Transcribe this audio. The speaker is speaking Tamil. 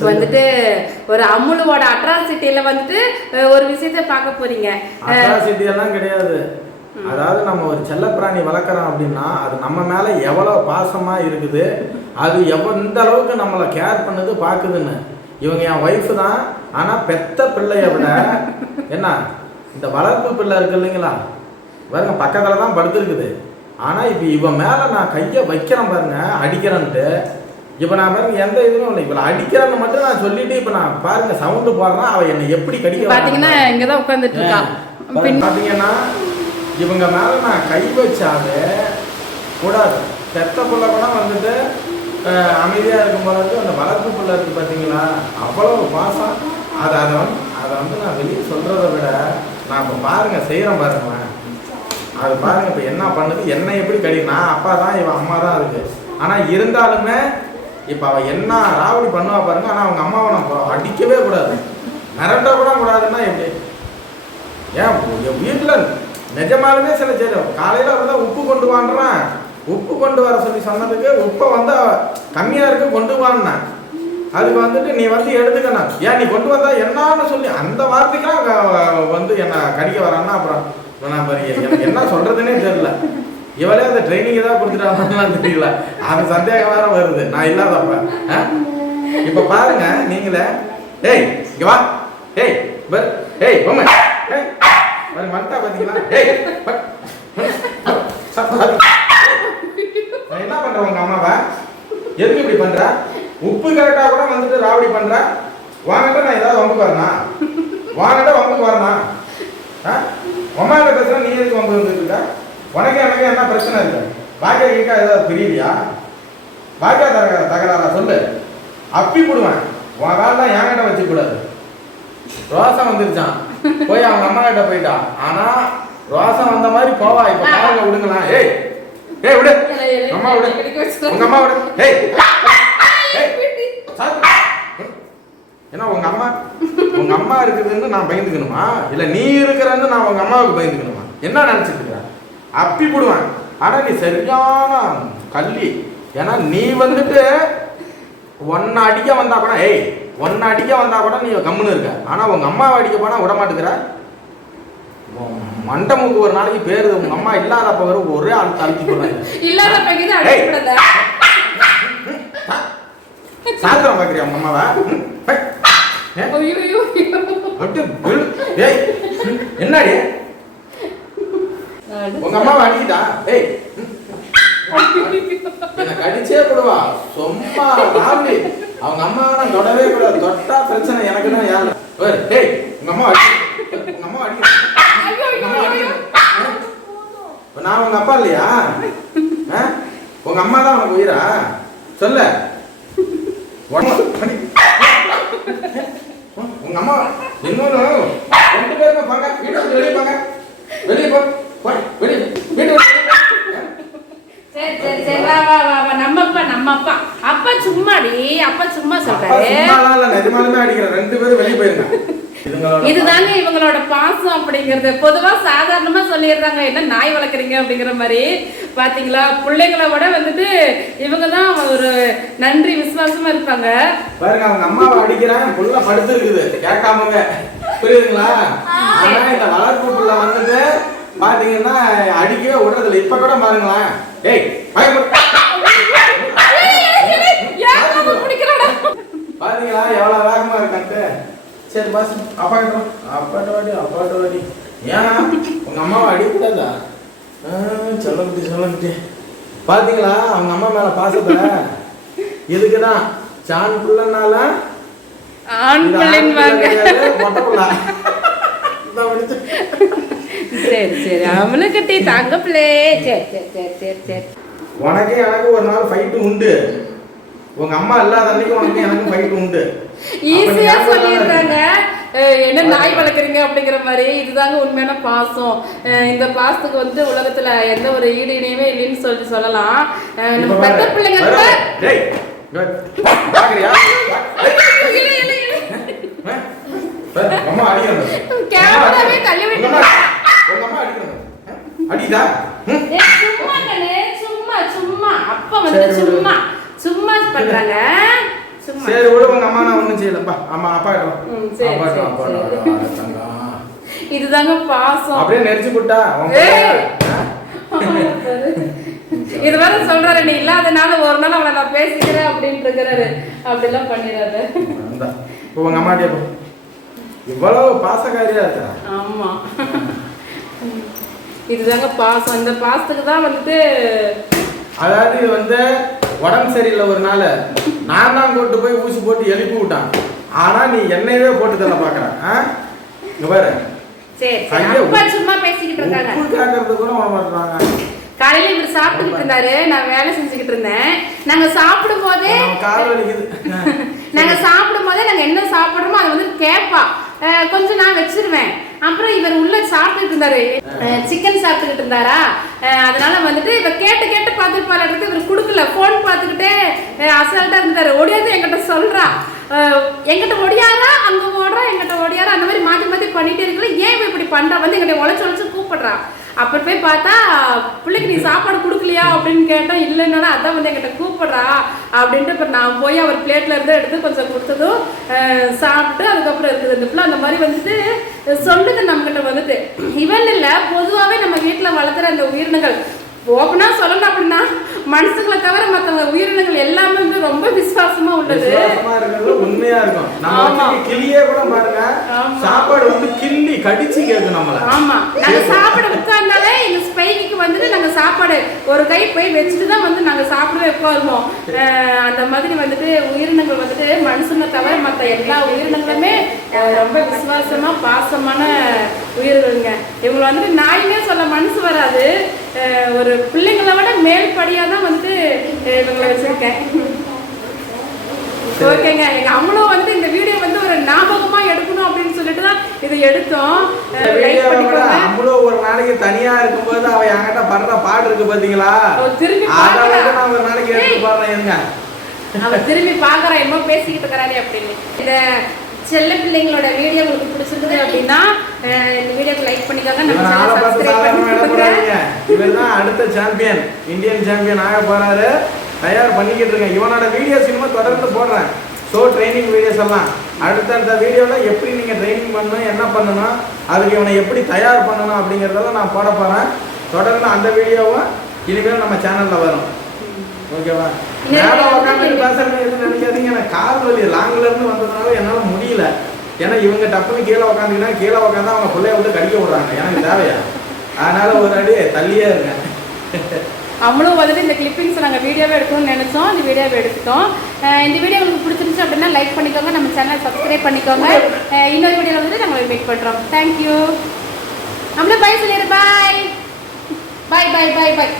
இப்போ வந்துட்டு ஒரு அமுலோட அட்ராசிட்டியில வந்துட்டு ஒரு விஷயத்தை பார்க்க போறீங்க. அட்ராசிட்டி எல்லாம் கிடையாது. அதாவது நம்ம ஒரு செல்லப்பிராணி வளர்க்குறோம் அப்படின்னா அது நம்ம மேல எவ்வளவு பாசமா இருக்குது, அது எந்த அளவுக்கு நம்மளை கேர் பண்ணுது பார்க்குதுன்னு. இவங்க என் ஒய்ஃபு தான். ஆனால் பெத்த பிள்ளைய விட என்ன இந்த வளர்ப்பு பிள்ளை இருக்கு இல்லைங்களா, பாருங்க பக்கத்தில் தான் படுத்துருக்குது. ஆனால் இப்போ இவன் மேலே நான் கையை வைக்கிறேன் பாருங்க, அடிக்கிறேன்ட்டு. இப்போ நான் பாருங்க எந்த இதுவும் இல்லை, இப்போ அடிக்கிறேன்னு மட்டும் நான் சொல்லிட்டு இப்போ நான் பாருங்க சவுண்டு போடுறேன். அவள் என்னை எப்படி கடிக்க பார்த்தீங்கன்னா இங்கே தான் உட்காந்துட்டு இருக்கா. பார்த்தீங்கன்னா இவங்க மேலே நான் கை வச்சாலே கூடாது. பெத்த பிள்ளை கூட வந்துட்டு அமைதியாக இருக்கும் போது அந்த வளர்ப்பு பிள்ளை இருக்குது பார்த்தீங்களா, அவ்வளோ பாசம். அதை வந்து நான் வெளியே சொல்கிறத விட நான் இப்போ பாருங்கள் செய்கிறேன் பாருங்களேன். அது பாருங்கள் இப்போ என்ன பண்ணுது, என்ன எப்படி கடி. நான் அப்பா தான், இவன் அம்மா தான் இருக்குது. ஆனால் இருந்தாலுமே இப்போ அவள் என்ன ராவடி பண்ணுவா பாருங்க. ஆனால் அவங்க அம்மாவை நான் அடிக்கவே கூடாது, மிரட்ட கூட கூடாதுன்னா எப்படி? ஏன் வீட்டில் நிஜமாலுமே சில செய்யும். காலையில் வந்து உப்பு கொண்டு வாங்குறான், உப்பு கொண்டு வர சொல்லி சொன்னதுக்கு உப்பை வந்து கம்மியாக இருக்கு கொண்டு வாங்கினேன். அதுக்கு வந்துட்டு நீ வந்து எடுத்துக்கணும், ஏன் நீ கொண்டு வந்தா என்னன்னு சொல்லி அந்த வார்த்தைக்கெல்லாம் வந்து என்ன கடிக்க வரான்னா அப்புறம் நான் பாருங்க எனக்கு என்ன சொல்றதுன்னே தெரியல. இவளே அந்த ட்ரைனிங் ஏதாவது கொடுத்துட்டாங்கலாம் தெரியல. அவன் சந்தேகம் வேற வருது நான் இல்லாதப்ப. இப்ப பாருங்க நீங்களே, ஏய் இங்க வா, ஏய் பர், ஏய் போங்க, ஏய் பாருங்க வந்துட்டா பாத்தீங்களா, ஏய் என்ன பண்ற உங்க அம்மாவை, எதுக்கு இப்படி பண்ற? உப்பு கரெக்டா கூட வந்துட்டு ராவடி பண்ற. வாங்கிட்ட நான் ஏதாவது வம்புக்கு வரனா, வாங்கிட்ட வம்புக்கு வரனா? அம்மா கிட்ட பேசுற நீ எதுக்கு வம்பு வந்துட்டு இருக்க? உனக்கு எனக்கு என்ன பிரச்சனை இருக்கு? பாக்கியா கேட்கா ஏதாவது பிரியலையா? பாக்கியா தகராறா சொல்லு, அப்பி போடுவேன். உன் காலெல்லாம் என்கிட்ட வச்சு கூடாது. ரோசம் வந்துருச்சான், போய் அவங்க அம்மா கிட்ட போயிட்டான். ஆனா ரோசம் வந்த மாதிரி போவா. இப்ப பாருங்க விடுங்களா, ஏய் ஏய் விடு, அம்மா விடு, உங்க அம்மா விடு, ஏய் ஏன்னா உங்க அம்மா இருக்குதுன்னு நான் பயந்துக்கணுமா, இல்ல நீ இருக்கிறன்னு நான் உங்க அம்மாவுக்கு பயந்துக்கணுமா? என்ன நினைச்சிட்டு இருக்க? அப்பி போடுவேன். ஆனா நீ சரியான கள்ளி. ஏன்னா நீ வந்துட்டு ஒன்ன அடிக்க வந்தா கூட, ஏய் ஒன்ன அடிக்க வந்தா கூட நீ கம்முன்னு இருக்க. ஆனா உங்க அம்மாவை அடிக்க போனா விட மாட்டேங்கிற. மண்டமுக்கு ஒரு நாளைக்கு பேரு உங்க அம்மா இல்லாதப்ப வரும் ஒரே ஆள் அழுத்தி போடுறாங்க. சாத்திரம் பாக்குறியா உங்க அம்மாவை? என்னடி உங்க அம்மாவை அடிக்கிட்டா? ஏய் என்ன கடிச்சே போடுவா சும்மா ராவடி. அவங்க அம்மாவை நான் தொடவே கூடாது, தொட்டா பிரச்சனை எனக்கு தான். யாரு ஏய் உங்க அம்மா உங்க அம்மா அடி, நான் உங்க அப்பா இல்லையா? உங்க அம்மா தான் உனக்கு உயிரா? சொல்ல உங்க அம்மா இன்னொன்னு 2 பேருமே பாங்க, வீட்டுக்கு வெளியே பாங்க, வெளியே போ, வெளியே வீட்டு. சரி சரி சரி வா வா வா, நம்ம அப்பா அப்பா சும்மாடி, அப்பா சும்மா சொல்றாரு. சும்மாலாம் இல்ல, நிஜமாலுமே அடிக்கிறேன். 2 பேரும் வெளியே போயிருங்க. இதுதாங்க இவங்களோட பாசம் அப்படிங்கிறது. பொதுவா சாதாரணமா சொல்லிடுறாங்க, என்ன நாய் வளர்க்குறீங்க அப்படிங்கிற மாதிரி. பாத்தீங்களா, பிள்ளைங்களை விட வந்துட்டு இவங்க தான் ஒரு நன்றி விசுவாசமா இருப்பாங்க. பாருங்க அவங்க அம்மாவை அடிக்கிறேன், புள்ள படுத்து இருக்குது கேட்காமங்க, புரியுதுங்களா? ஆனா இந்த வளர்ப்பு புள்ள வந்துட்டு பாத்தீங்கன்னா அடிக்கவே விடுறதில்ல. இப்ப கூட பாருங்களேன், ஏய் பாத்தீங்களா எவ்வளவு வேகமா இருக்கான்ட்டு. சரி பாஸ், அப்பாட்ட வாடி. ஏன் உங்க அம்மாவை அடிக்கூடாதா? சொல்லுங்க பாத்தீங்களா அவங்க அம்மா மேல பாசத்துல. இதுக்குதான் சான் புள்ளனால ஆண் பிள்ளைன்வாங்க. சரி சரி அவனுக்கிட்டே தங்க பிள்ளை. சரி சரி சரி சரி சரி உனக்கு எனக்கு ஒரு நாள் ஃபைட்டு உண்டு. உங்க அம்மா இல்லாத அன்னைக்கு உனக்கு எனக்கு ஃபைட் உண்டு. ஈஸியா சொல்லிடுறாங்க, என்ன நாய் வளர்க்குறீங்க அப்படிங்கிற மாதிரி. இதுதாங்க உண்மையான பாசம். இந்த பாசத்துக்கு வந்து உலகத்துல எந்த ஒரு ஈடு இணையுமே இல்லைன்னு சொல்லலாம். நம்ம பெத்த பிள்ளைங்க கேமராவே தள்ளி விட்டு சும்மா சும்மா அப்ப வந்து சும்மா சும்மா பண்றாங்க. சரி விடுவாங்க அம்மா, நான் ஒண்ணும் செய்யலப்பா. அம்மா அப்பா கிட்ட வா. சரி, அப்பா கிட்ட வா, சரி, அப்பா கிட்ட வா, தங்கம். இதுதாங்க பாசம். அப்படியே நெரிச்சு போட்டா உன் இது வேற சொல்றாரு, நீ இல்லாதனால ஒரு நாள் அவளை நான் பேசிக்கிறேன் அப்படின்ட்டு இருக்கிறாரு. அப்படிலாம் பண்ணிடாத. இப்போ உங்க அம்மாட்டே போ. இவ்வளவு பாசக்காரியா இருக்கா? ஆமா, இதுதாங்க பாசம். இந்த பாசத்துக்கு தான் வந்துட்டு, அதாவது இது வந்து உடம்பு சரியில்லை ஒரு நாள் நான் தான் கொண்டு போய் ஊசி போட்டு எழுப்பி விட்டான். ஆனா நீ என்னையவே போட்டு தர பாக்குறேன். இங்க பாரு, சரி அப்பா சும்மா பேசிக்கிட்டு இருக்காங்க. உப்பு கேட்கறது கூட வர மாட்டாங்க. காலையில இவர் சாப்பிட்டுக்கிட்டு இருந்தாரு, நான் வேலை செஞ்சுக்கிட்டு இருந்தேன். நாங்க சாப்பிடும் போதே நாங்க என்ன சாப்பிடுறோமோ அதை வந்து கேட்பா. கொஞ்சம் நான் வச்சிருவேன். அப்புறம் இவர் உள்ள சாப்பிட்டுட்டு இருந்தாரு, சிக்கன் சாப்பிட்டுக்கிட்டு இருந்தாரா, அதனால வந்துட்டு இவர் கேட்டு கேட்டு பார்த்துட்டு பாலாடுறது இவர் கொடுக்கல. போன் பார்த்துக்கிட்டே அசால்ட்டா இருந்தாரு. ஒடியாது என்கிட்ட சொல்றா, எங்கிட்ட ஒடியாரா அங்க ஓடுறா, எங்கிட்ட ஒடியாரா, அந்த மாதிரி மாத்தி மாத்தி பண்ணிட்டே இருக்கல. ஏன் இப்படி பண்றா, வந்து எங்கிட்ட உழைச்சு கூப்பிடுறா. அப்புறம் போய் பார்த்தா பிள்ளைக்கு நீ சாப்பாடு கொடுக்கலையா அப்படின்னு கேட்டோம். இல்லைன்னா அதான் வந்து எங்கிட்ட கூப்பிடுறா அப்படின்ட்டு. இப்போ நான் போய் அவர் பிளேட்ல இருந்து எடுத்து கொஞ்சம் கொடுத்ததும் சாப்பிட்டு அதுக்கப்புறம் இருக்குது. இந்த பிள்ளை அந்த மாதிரி வந்துட்டு சொல்லுது நம்மகிட்ட வந்துட்டு. இவன் இல்லை, பொதுவாகவே நம்ம வீட்டில் வளர்த்துற அந்த உயிரினங்கள் ஓப்பனா சொல்லணும் அப்படின்னா மனுஷங்களை தவிர மற்ற உயிரினங்கள் எல்லாமே வந்து ரொம்ப விசுவாசமா உள்ளது, உண்மையா இருக்கும். நம்ம கிளியே கூட பாருங்க, சாப்பாடு வந்து கிள்ளி கடிச்சு கேட்கும் நம்மள. ஆமா, நாங்க சாப்பிட உட்கார்ந்தாலே இந்த ஸ்பைக்கு வந்துட்டு நாங்க சாப்பாடு ஒரு கை போய் வச்சுட்டு தான் வந்து நாங்க சாப்பிடவே உட்காருவோம். அந்த மாதிரி வந்துட்டு உயிரினங்கள் வந்துட்டு மனுஷங்களை தவிர மற்ற எல்லா உயிரினங்களுமே ரொம்ப விசுவாசமா பாசமான உயிரினங்க. இவங்களை வந்துட்டு நாயுமே சொல்ல மனசு வராது. ஒரு பிள்ளைங்களை விட மேல் படியா தான் வந்து இவங்களை வச்சிருக்கேன். ஓகேங்க, எங்க அம்மளும் வந்து இந்த வீடியோ வந்து ஒரு ஞாபகமா எடுக்கணும் அப்படின்னு சொல்லிட்டு தான் இதை எடுத்தோம். அம்மளும் ஒரு நாளைக்கு தனியா இருக்கும்போது அவ என்கிட்ட படுற பாடு இருக்கு பாத்தீங்களா, திரும்பி நான் ஒரு நாளைக்கு எடுத்து பாடுறேன். அவ திரும்பி பாக்குறா என்னமோ பேசிக்கிட்டு இருக்கிறாரு அப்படின்னு. இந்த செல்ல பிள்ளைங்களோட வீடியோ உங்களுக்கு பிடிச்சிருந்தது அப்படின்னா இந்த வீடியோக்கு லைக் பண்ணிக்கோங்க. நம்ம சேனலை சப்ஸ்கிரைப் பண்ணிக்கோங்க. இவர்தான் அடுத்த சாம்பியன், இந்தியன் சாம்பியன் ஆக போறாரு. தயார் பண்ணிக்கிட்டு இருக்கேன். இவனோட வீடியோஸ் இன்னும் தொடர்ந்து போடுறேன். ஸோ ட்ரைனிங் வீடியோஸ் எல்லாம் அடுத்தடுத்த வீடியோவில் எப்படி நீங்கள் ட்ரைனிங் பண்ணணும், என்ன பண்ணணும், அதுக்கு இவனை எப்படி தயார் பண்ணணும் அப்படிங்கிறதெல்லாம் நான் போட போகிறேன். தொடர்ந்து அந்த வீடியோவும் இனிமேல் நம்ம சேனலில் வரும். ஓகேவா? மேலே உட்காந்து பேசுறது எதுவும் நினைக்காதீங்க. எனக்கு கால் வலி லாங்கிலேருந்து வந்ததுனால என்னால் முடியல. ஏன்னா இவங்க டப்புன்னு கீழே உட்காந்துக்கினா கீழே உட்காந்து அவங்க பிள்ளைய விட்டு கடிக்க விடுறாங்க. எனக்கு தேவையா? அதனால ஒரு அடி தள்ளியே இருக்கேன். அவங்களும் வந்துட்டு இந்த கிளிப்பிங்ஸ் நாங்கள் வீடியோவே எடுக்கணும்னு நினைச்சோம். இந்த வீடியோவை எடுத்துட்டோம். இந்த வீடியோ உங்களுக்கு பிடிச்சிருந்துச்சு அப்படின்னா லைக் பண்ணிக்கோங்க, நம்ம சேனலை சப்ஸ்கிரைப் பண்ணிக்கோங்க. இன்னொரு வீடியோவில் வந்துட்டு நாங்கள் மீட் பண்ணுறோம். தேங்க்யூ. நம்மளே பாய் சொல்லிடு. பாய் பாய் பாய் பாய் பாய்.